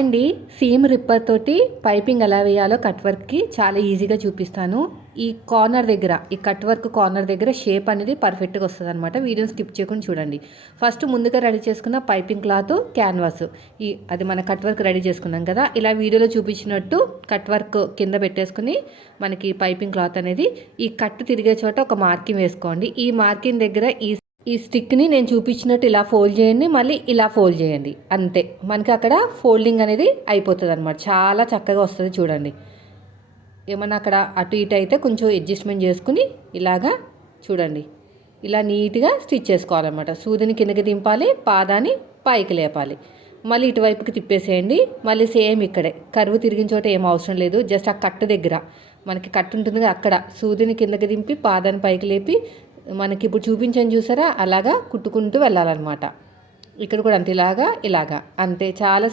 అండి seam ripper తోటి piping ఎలా వేయాలో కట్ వర్క్కి చాలా ఈజీగా చూపిస్తాను. ఈ కార్నర్ దగ్గర ఈ కట్ వర్క్ కార్నర్ దగ్గర షేప్ అనేది పర్ఫెక్ట్గా వస్తుంది అనమాట వీడియోని స్కిప్ చేయకుండా చూడండి. ఫస్ట్ ముందుగా రెడీ చేసుకున్న పైపింగ్ క్లాత్ క్యాన్వాస్ ఈ అది మన కట్ వర్క్ రెడీ చేసుకున్నాం కదా. ఇలా వీడియోలో చూపించినట్టు కట్ వర్క్ కింద పెట్టేసుకుని మనకి పైపింగ్ క్లాత్ అనేది ఈ కట్ తిరిగే చోట ఒక మార్కింగ్ వేసుకోండి. ఈ మార్కింగ్ దగ్గర ఈ ఈ స్టిక్ని నేను చూపించినట్టు ఇలా ఫోల్డ్ చేయండి మళ్ళీ ఇలా ఫోల్డ్ చేయండి. అంతే. మనకి అక్కడ ఫోల్డింగ్ అనేది అయిపోతుంది అనమాట చాలా చక్కగా వస్తుంది చూడండి. ఏమన్నా అక్కడ అటు ఇటు అయితే కొంచెం అడ్జస్ట్మెంట్ చేసుకుని ఇలాగా చూడండి. ఇలా నీట్గా స్టిచ్ చేసుకోవాలన్నమాట. సూదిని కిందకి దింపాలి పాదాన్ని పైకి లేపాలి. మళ్ళీ ఇటువైపుకి తిప్పేసేయండి. మళ్ళీ సేమ్ ఇక్కడే. కరువు తిరిగిన చోట ఏం అవసరం లేదు. జస్ట్ ఆ కట్ట దగ్గర. మనకి కట్టు ఉంటుంది అక్కడ. సూదిని కిందకి దింపి పాదాన్ని పైకి లేపి మనకి ఇప్పుడు చూపించని చూసారా? అలాగా కుట్టుకుంటూ వెళ్ళాలన్నమాట. ఇక్కడ కూడా అంతే ఇలాగా ఇలాగా. అంతే చాలా